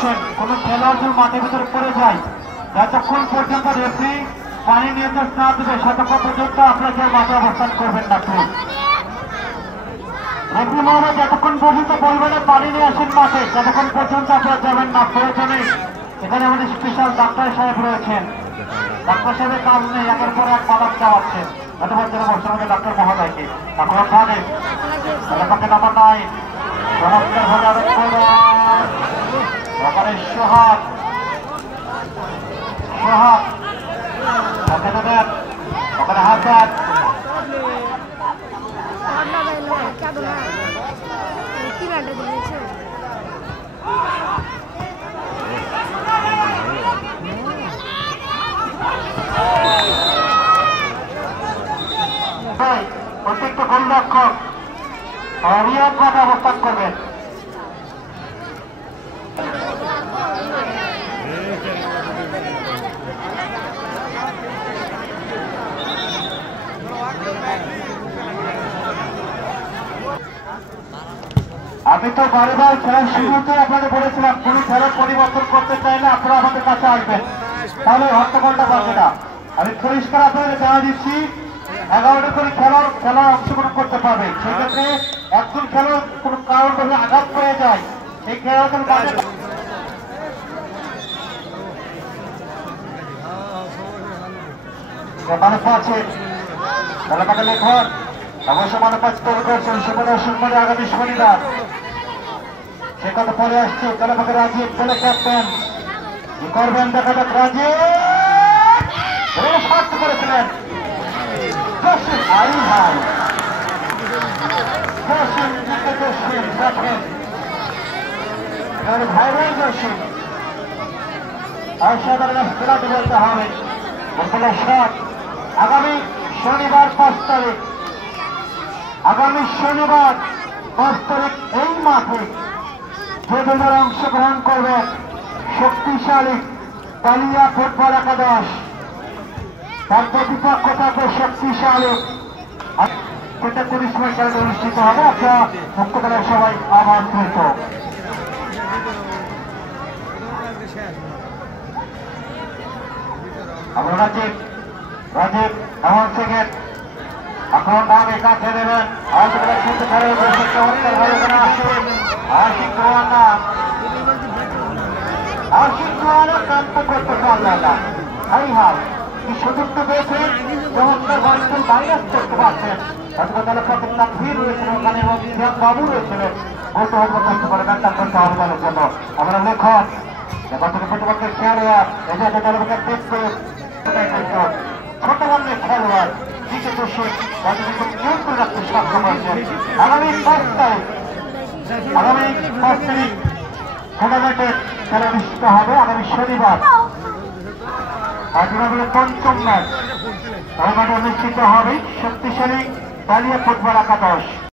রাখছেন কোন খেলোয়াড় যদি মাঠের ভিতরে পড়ে যায়, যতক্ষণ পর্যন্ত রেফারি পানি নির্দেশ না দেবে ততক্ষণ পর্যন্ত আপনারা কেউ মাঠে অবস্থান করবেন না। প্লিজ রেফারি মহোদয় যতক্ষণ পর্যন্ত বলবেন পানি নিয়ে আসেন মাঠে ততক্ষণ পর্যন্ত আপনারা যাবেন না। প্রয়োজনে এখানে আমাদের স্পেশাল ডাক্তার সাহেব রয়েছেন, ডাক্তার সাহেবের কাজ নেই, একের পর এক বাধা চাওয়াচ্ছেন। ধন্যবাদ জানাবো আমাদের ডাক্তার মহোদয়কে। আপনারা জানেন এলাকাতে নাম্বার 9 চমৎকার ভাবে আরোপ করা ওখানে সোহাগ ওখানে দেন, ওখানে হাত দেন। প্রত্যেকটা গোলরক্ষক রিয়াদ মাঠে অবস্থান করবেন। আমি তো বারবার খেলার শুরুতে আপনাদের বলেছিলাম কোন খেলা পরিবর্তন করতে চাইলে আপনারা আমাদের কাছে আসবেন, তাহলে হট্টগোলটা বাজে না। আমি পরিষ্কার আপনাদের জানা দিচ্ছি 11টা করে খেলা অংশগ্রহণ করতে পারবে। সেক্ষেত্রে একজন খেলোয়াড় কোন কারণ বলে আঘাত পেয়ে যায়, সেই খেলোয়াড়দের কাছে মানুষ আছে খেলাটাকে লেখন অবশ্য মানবাজ তৈরি করছেন সুপারে আগামী শনিবার। সে কথা পরে আসছে খেলাটাকে রাজীব ছেলে ক্যাপ্টেন কি করবেন দেখা যাক। রাজীব স্বার্থ করেছিলেন আগামী শনিবার 5 তারিখ এই মাঠে যে দলের অংশগ্রহণ করবেন শক্তিশালী কালিয়া ফুটবল একাদশ, তার প্রতিপক্ষ থাকবে শক্তিশালী সেটা 30 সময় খেলা অনুষ্ঠিত হবে। আপনারা মুক্ত করার সবাই আমন্ত্রিত। আমরা রাজীব এমন থেকে আপনার নাম একাছে দেবেন। আশিক ক্রান্ত করতে পারলেন না। কি সুযোগ তো পেয়েছেন, চমৎকার বাড়িতে ভাইরাস করতে পারছেন। ভিড় রয়েছিল ওখানে এবং জিয়াদ বাবু রয়েছিলেন কৌতূহল করতে পারে ব্যাখ্যা করতে হবে দলের জন্য। আমরা লেখক প্রতিপক্ষের খেলোয়াড় এটাকে দলের দেখতে ছোট বর্ণের খেলোয়াড় দিকে বসে তাদের নিয়ন্ত্রণ রাখতে সক্ষম হয়েছে। আগামী 5 তারিখ টুর্নামেন্টে খেলা অনুষ্ঠিত হবে আগামী শনিবার। আর টুর্নামেন্টের 5ম ম্যাচ অনুষ্ঠিত হবে শক্তিশালী কালিয়া ফুটবল একাদশ।